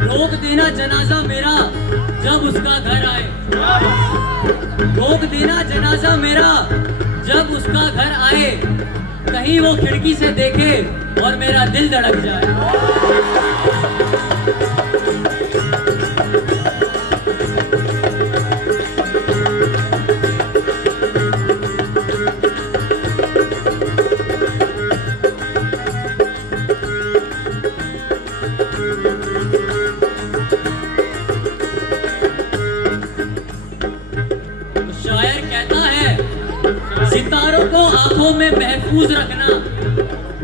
रोक देना जनाजा मेरा जब उसका घर आए, रोक देना जनाजा मेरा जब उसका घर आए, कहीं वो खिड़की से देखे और मेरा दिल धड़क जाए। सितारों को आंखों में महफूज रखना,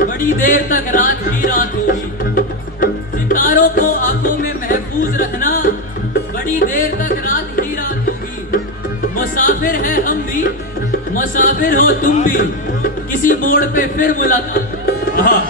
बड़ी देर तक रात ही रात होगी। सितारों को आंखों में महफूज रखना, बड़ी देर तक रात ही रात होगी। मुसाफिर है हम भी, मुसाफिर हो तुम भी, किसी मोड़ पे फिर मुलाकात। Oh,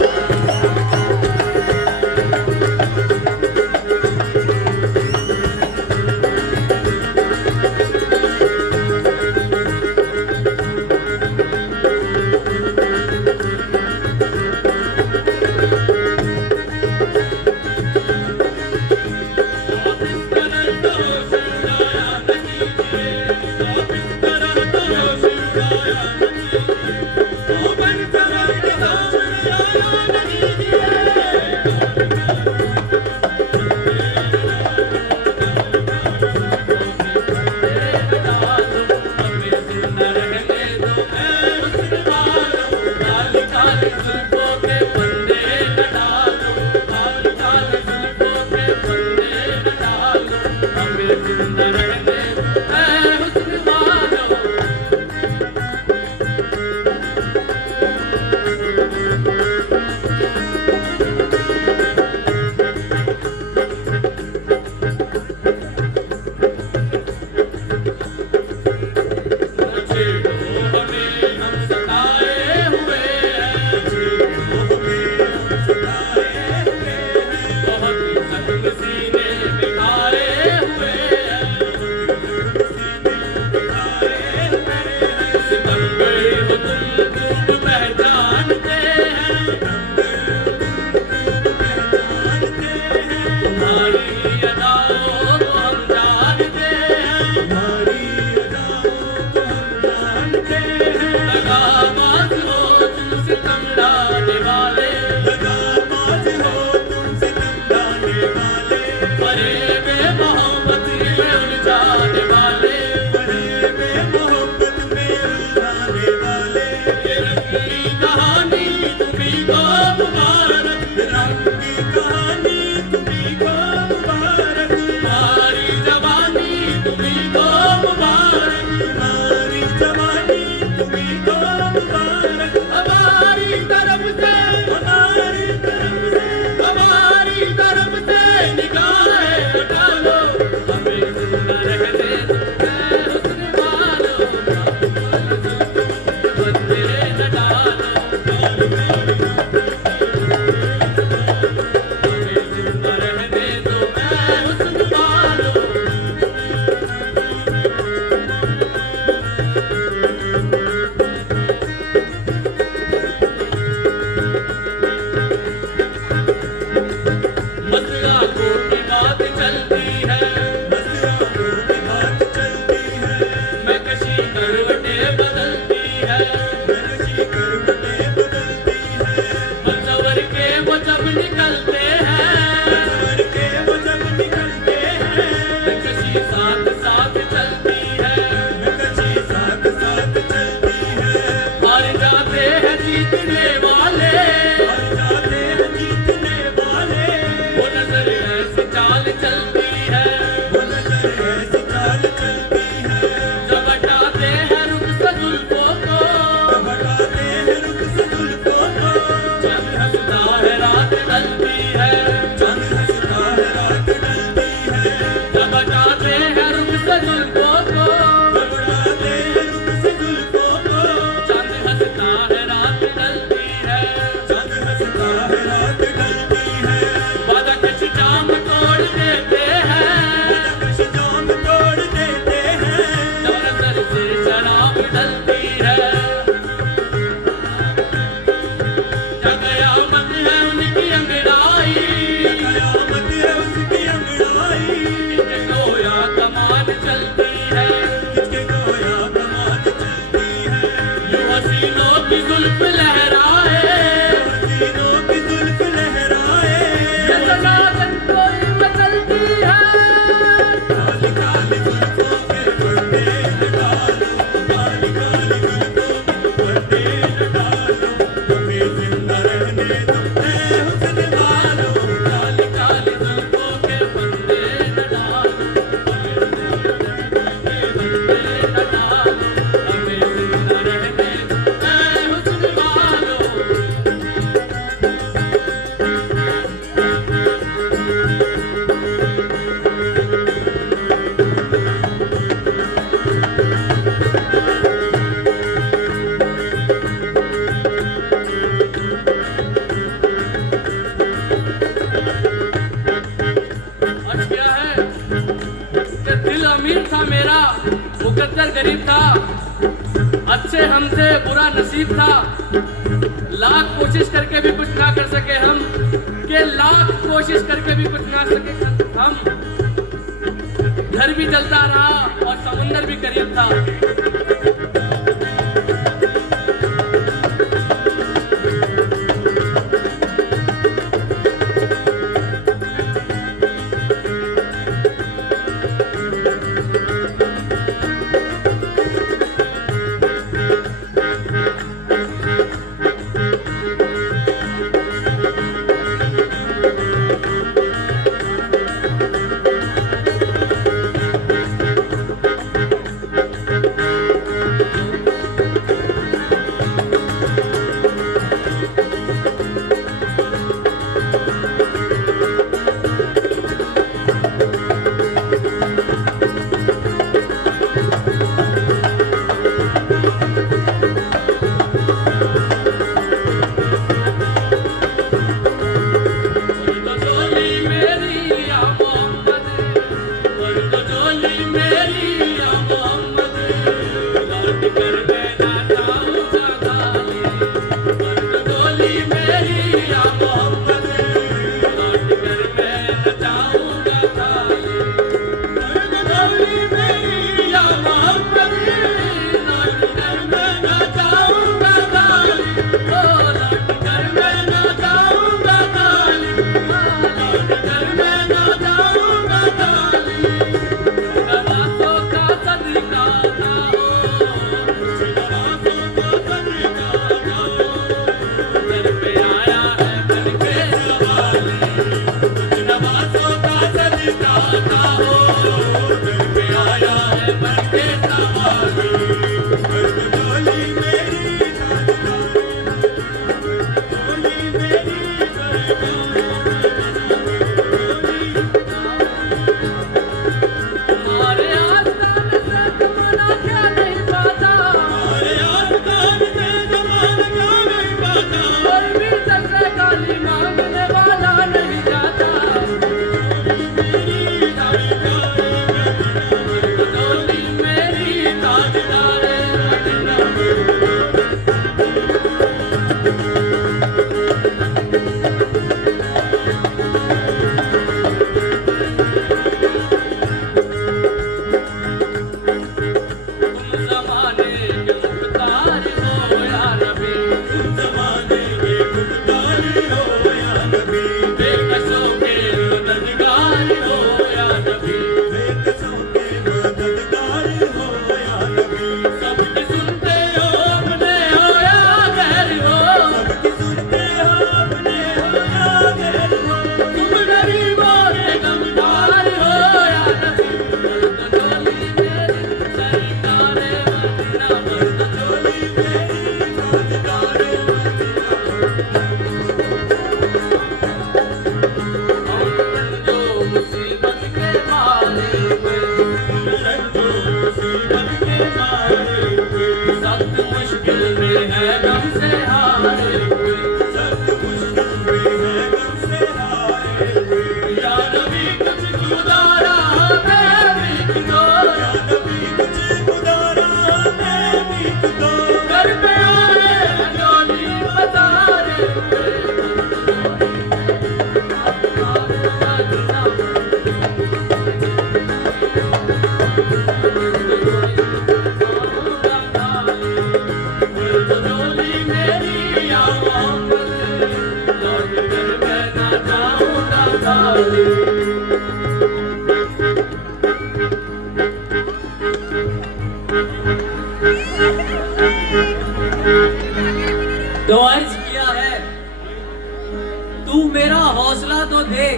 मुकद्दर गरीब था, अच्छे हमसे बुरा नसीब था। लाख कोशिश करके भी कुछ ना कर सके हम, कि लाख कोशिश करके भी कुछ ना सके हम। घर भी जलता रहा और समुंदर भी करीब था। तो अर्ज किया है, तू मेरा हौसला तो दे,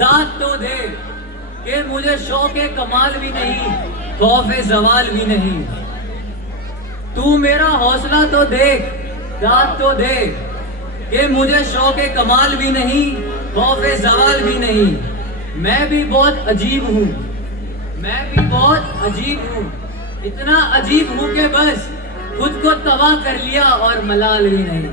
दाद तो दे, कि मुझे शौक़े कमाल भी नहीं, खौफ़े ज़वाल भी नहीं। तू मेरा हौसला तो दे, दाद तो दे, कि मुझे शौक़े कमाल भी नहीं, खौफ़े ज़वाल भी नहीं। मैं भी बहुत अजीब हूँ, मैं भी बहुत अजीब हूँ, इतना अजीब हूँ कि बस खुद को तबाह कर लिया और मलाल भी नहीं।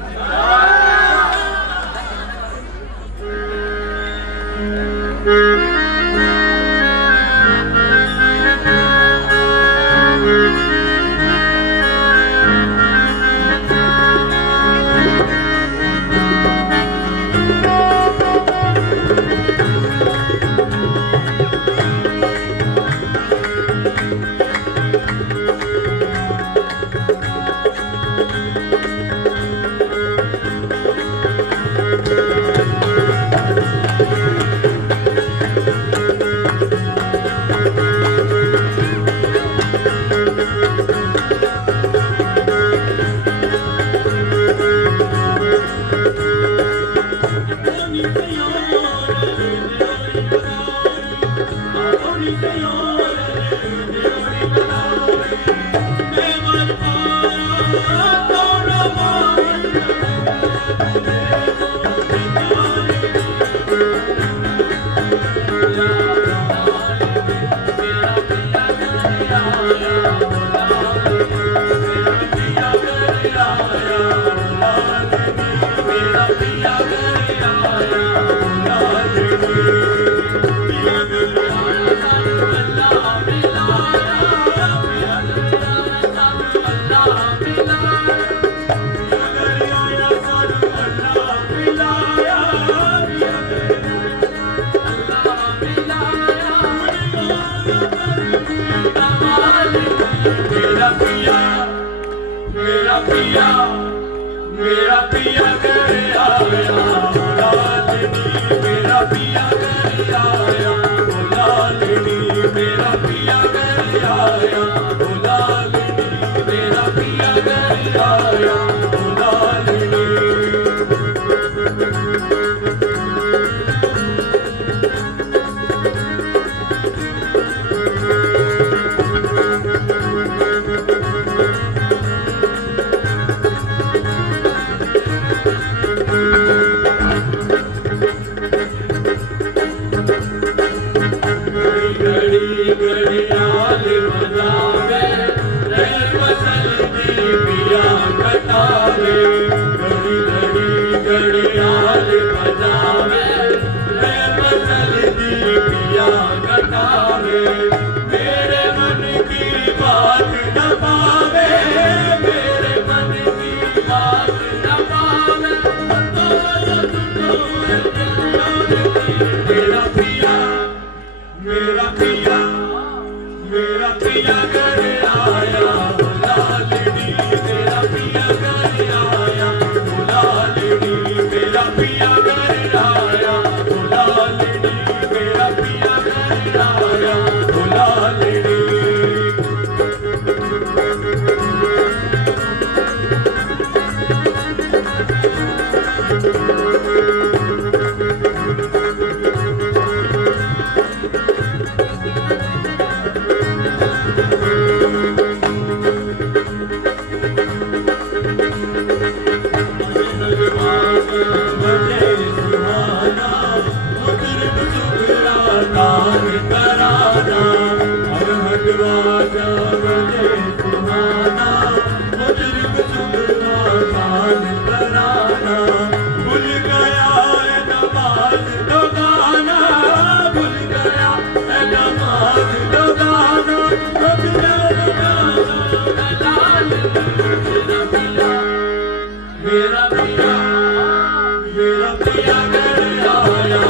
मेरा पिया घर आया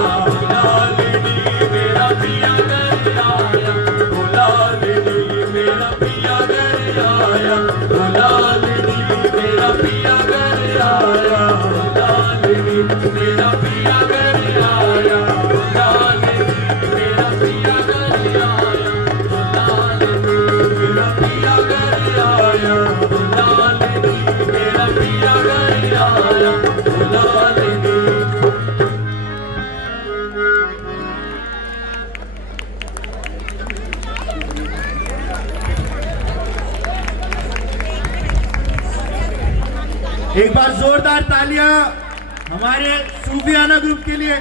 लालनी, मेरा पिया घर आया लालनी, मेरा पिया घर आया लालनी, मेरा पिया घर आया लालनी, मेरा पिया घर आया लालनी, मेरा पिया घर आया लालनी, मेरा पिया घर आया लालनी, मेरा पिया घर आया लालनी। एक बार जोरदार तालियां हमारे सूफियाना ग्रुप के लिए।